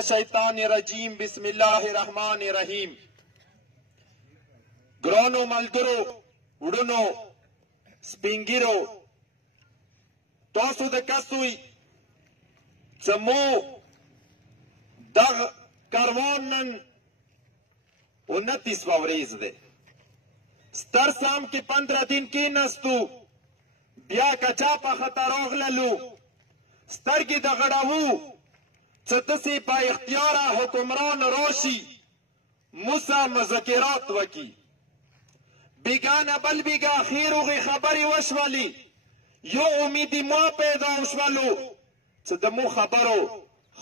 شیطان رجیم بسم الله الرحمن الرحیم. ګرانو ملګرو وروڼو سپینګیرو تاسو د کسوی څمو دغه کاروان نن 29 ورځ ده ستر سام کې 15 दिन کې نستو بیا کچا په خطر راغللو سترګې د غړاوو څه په اختیار حکمران راشي موسی مذاکرات وکي بیگانه بل بیگا خیروغی خبری وشولی یو امیدی ما پیدا وشولو څه د مو خبرو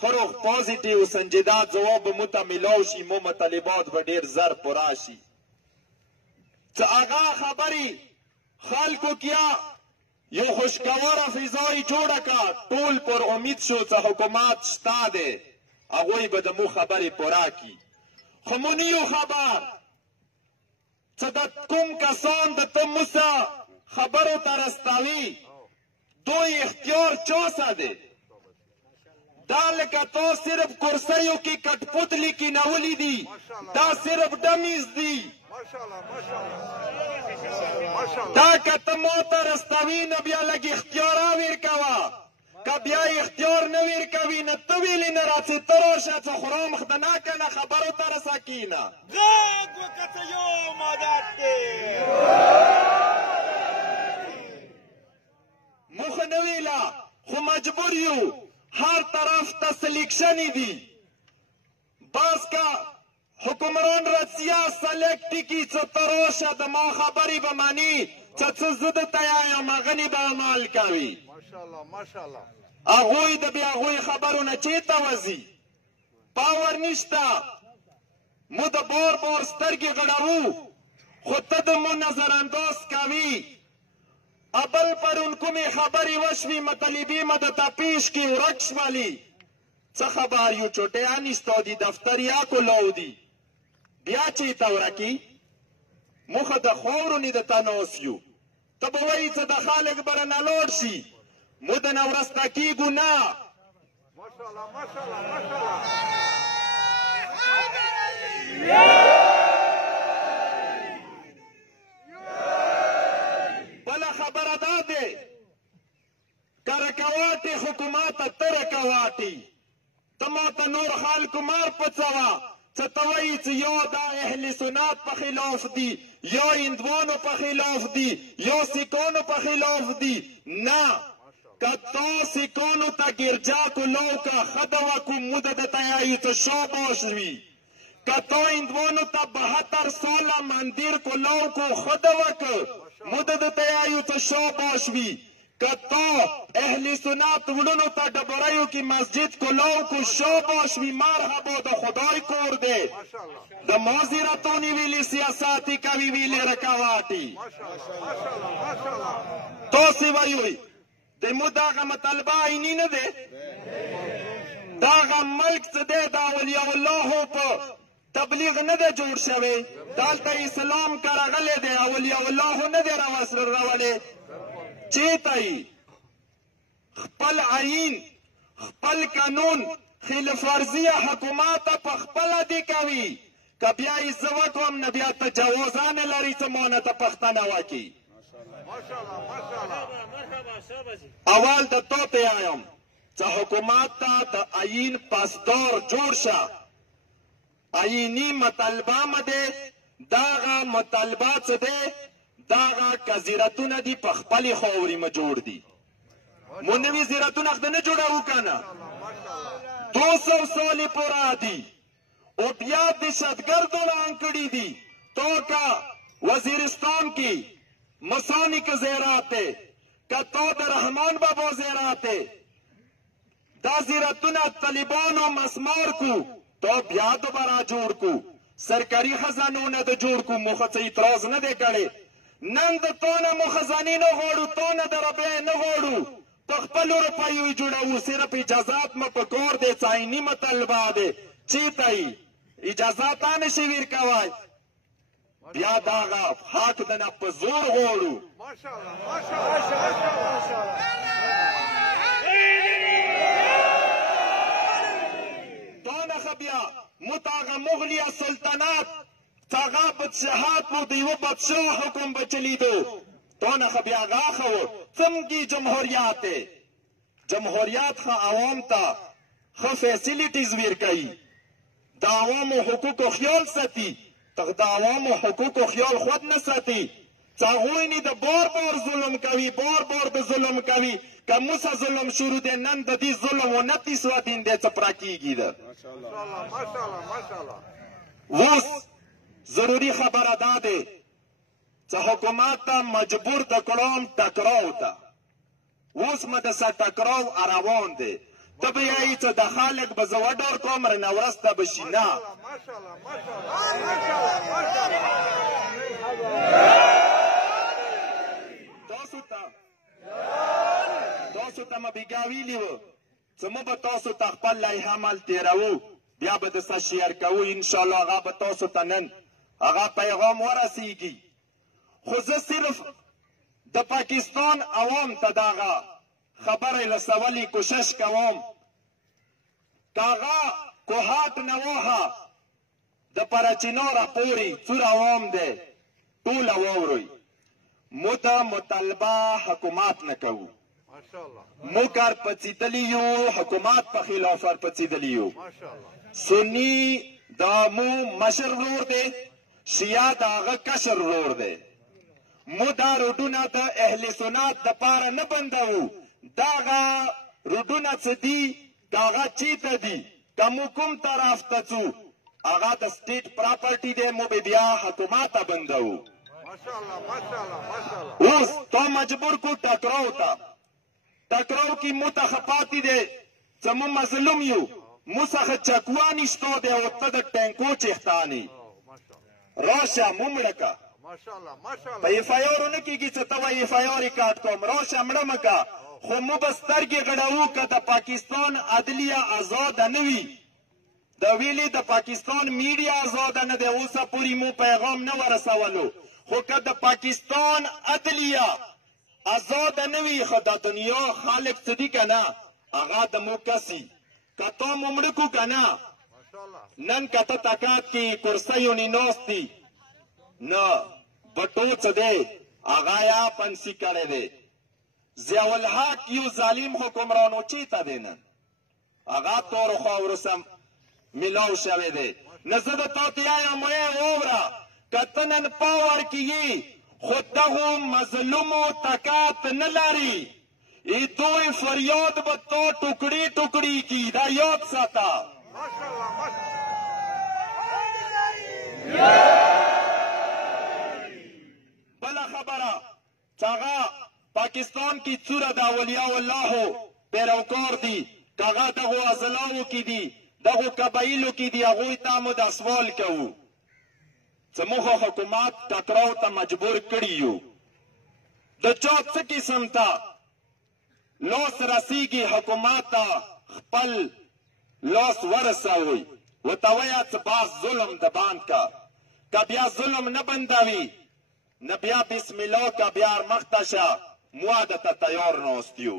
خروغ پازیټیو سنجیدات جواب مو ته ملاو شي مو مطالبات به ډیر زر پوره شي څه هغه خبرې خلکو کیا یو خوشگواره فضای جوړه کا ټول پر امید شو چې حکومت شته دی هغوی به د مو خبرې پوره کي خو مو نه یو خبر چې د کوم کسان د ته موسی خبرو ته رسوي دوی اختیار چا څه دی دا لکه تا صرف کرسیو کې کټپوتلي کینولي دي دا صرف ډمیز دي دا که ته ما ته رسوي نو بیا لږ اختیار ورکوه که بیا اختیار نه ورکوي نو ته ویلې نه راځې ته راشه څه خورام خدنا کنه خبرو ته رسه کینه غږ وکړه څه یو مدد دی موخه نه ویله خو مجبور یو هر طرف ته سلیکشنې دي باز که حکمران رسیا سلیکټ کی څه ته راشه د ما خبرې به مني څه زه درته یم هغه به عمل کوي هغوی د بیا هغوی خبرو نه چېرته وځي باور نشته مو د بار بار سترګې غړوو خو ته د مو نظرانداز کوي ابل پرون کومې خبرې وشوي مطالبې مه درته پیش کړي ورک شولي څه خبر یو چوټیانې ستا دي دفتر یا کلاو دي بیا چېرته ورکي موخه د خاورو نه درته ناست یو ته به وایي څه د خلک به رانه لاړ شي مو د نه ورسته کېږو نه بله خبره دا دی که رکواټې حکومت ته رکواټې ته ما ته نور خلکو مار پڅوه څه ته وایي چې یا دا اهل سنت په خلاف دي یا هندوانو په خلاف دي یا سیکانو په خلاف دي نه که تا سیکانو ته ګرجا کلاو که ښه ده وکړو موږ درته یایو چې شاباش وي که تا هندوانو ته 72 ساله مندر کلاو کو ښه ده وکړه موږ درته یایو چې شاباش وي که تا اهل سنت وړونو ته ډبریو کې مسجد کلاو کو شاباش وي مرحبا د خدای کور دی د ما زیرتونې ویلې سیاستې کوي ویلې رکواټې تاسې وایئ د مو دغه مطالبه عیني نه دی دغه ملک څه دی د اولیاء الله په تبلیغ نه دی جوړ شوی دلته اسلام که راغلی دی اولیاء الله نه دی راوړی چېرته یې خپل عین خپل قانون خلاف ورزیه حکومت په خپله دې کوي که بیا یې زه وکړم نه بیا تجاوزه نه لري څه ما نه ته پښتنه وکړي اول د تو ته وایم چې حکومت ته د عین پاسدار جوړ شه عیني مطالبه مه دی دغه مطالبه څه دی دغه که زیرتونه دي په خپلې خاورې مه جوړ دي مو نوي زیرتونه خدای نه جوړوو که نه 200 سالې پوره دي او بیا دهشتګردو ړنګ کړي دي تو که وزیرستان کې مسانی که زیرات دی که تا د رحمان بابا زیرات دی دا زیرتونه طالبانو مسمار کو تو بیا دوباره جوړ کو سرکاري خزانو نه د جوړ کو مو څه اعتراض نه دی کړی نن د تو نه مو خزانې نه غواړو تو نه د روپۍ نه غواړو په خپلو روپیو یې جوړوو صرف اجازات مو په کار دی څه عیني مطالبه دی چېرته یې اجازات نشي ورکوی بیا دغه حق د نه په زور غواړو تا بیا متاغ مغلیه سلطنات تاغا بدشاهات مو دیو بدشاه حکم بچلیدو تو نخ بیا غاخو څنګه جمهوریت جمهوریت خو عوام ته خو فیسیلیټیز ورکوي د عوامو حقوقو خیال ساتي ته د عوامو حقوقو خیال خود نه ساتي هغوی نه د بار بار ظلم کوي بار بار د ظلم کوي که موسه ظلم شروع دی نن د دې ظلم و 29 دین دی څپرا کیږي ده اوس ضروري خبره دا دی چې حکومت ته مجبور د کړم ټکراو ته اوس مې د سره ټکراو روان دی ته به یایي چې د خلک به زه وډار کوم رنه ورسته به شي نه تاسو ته مې بېګا ویلي وو چې موږ به تاسو ته خپل لایحه عمل تېروو بیا به د څه شیر کوو انشاءالله هغه به تاسو ته نن هغه پیغام ورسیږي خو زه صرف د پاکستان عوام ته دغه خبره رسولي کوشش کوم که هغه کوهات نواها د پرچیناره پورې څومره عوام دی ټوله واورئ موږ مطالبه حکومت نه کوو موږ ورپڅېدلي یو حکومت په خلاف ورپڅېدلي یو سني د مو مشر ورور دی شیعه د هغه کشر ورور دی مو دا روډونه د اهل سنت دپاره نه بندوو دغه روډونه څه دي که هغه چېرته دي که مو کوم طرف ته ځو هغه د سټیټ پراپرټي دی مو به بیا حکومت ته بندوو اوس تو مجبور کو ټکراو ته ټکراو کې مو ته خپاتې دی چې مو مظلوم یو مو څخه چکوا نشته دی او ته د ټینکو چیښتانې راشه مو مړه که په ایف آی آر ونه کېږي چې ته وایي ایف آی آر ریکارډ کوم راشه مړه مه که خو مو به سترګې غړوو که د پاکستان عدلیه ازاده نه وي د ویلې د پاکستان میډیا ازاده نه دی اوسه پورې مو پیغام نه ورسولو خو که د پاکستان عدلیه آزاده نه وي خو د دنیا خالق څه دي که نه هغه د مو کسي که تا مو مړه کړو که نه نن که ته تکات کې کرسیو نه ناست دي نه بټو څه دی هغه یا پنسي کړی دی ضیاءالحق یو ظالم حکمران و چېرته دی نن هغه تورو خاورو سم میلاو شوی دی نه زه د تا ته وایم ویې واوره که ته نن پاور کې یې خو دغو مظلومو تکات نه لري دوی فریاد به تا ټوکړي ټوکړي کی دا یاد ساته بله خبره چې هغه پاکستان کې څوره د اولیاء الله پیروکار دي که هغه دغو عضلاو کې دي دغو قبایلو کې دي هغوی ته مو دا سوال کوو چې موږ حکومت ټکراو ته مجبور کړي یو د چا څه قسم ته لاس رسیږي حکومت ته خپل لاس ورسوئ ورته وایه چې باز ظلم د باند که که بیا ظلم نه بندوي نه بیا بسم الله که بیا مخته شه موږ درته تیار ناست یو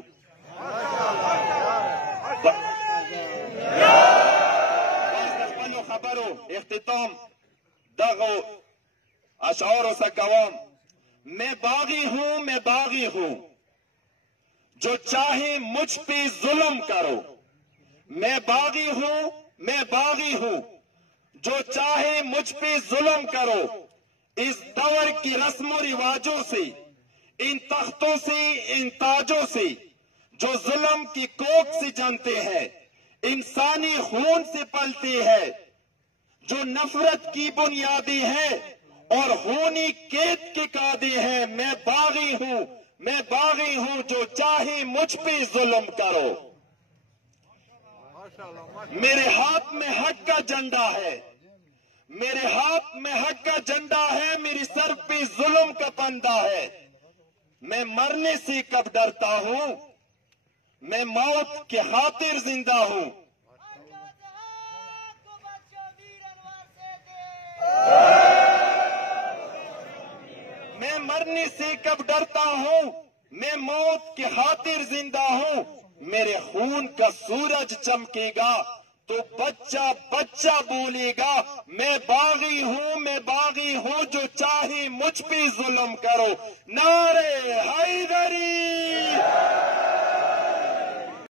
خپلو خبرو اختتام دغو اشعارو سے کوم میں باغی ہوں جو چاہے مجھ پہ ظلم کرو میں باغی ہوں جو چاہے مجھ پہ ظلم کرو اس دور کی رسم و رواجوں سے ان تختوں سے ان تاجوں سے جو ظلم کی کوک سے جنتے ہیں انسانی خون سے پلتے ہیں جو نفرت کی بنیادیں ہیں اور خونی قید کے قاعدے ہیں میں باغی ہوں جو چاہے مجھ پہ ظلم کرو میرے ہاتھ میں حق کا جھنڈا ہے میری سر پہ ظلم کا پندہ ہے میں مرنے سے کب ڈرتا ہوں میں موت کے خاطر زندہ ہوں میں مرنے سے کب ڈرتا ہوں میں موت کی خاطر زندہ ہوں میرے خون کا سورج چمکے گا تو بچہ بچہ بولے گا میں باغی ہوں جو چاہے مجھ پہ ظلم کرو. نعرے حیدر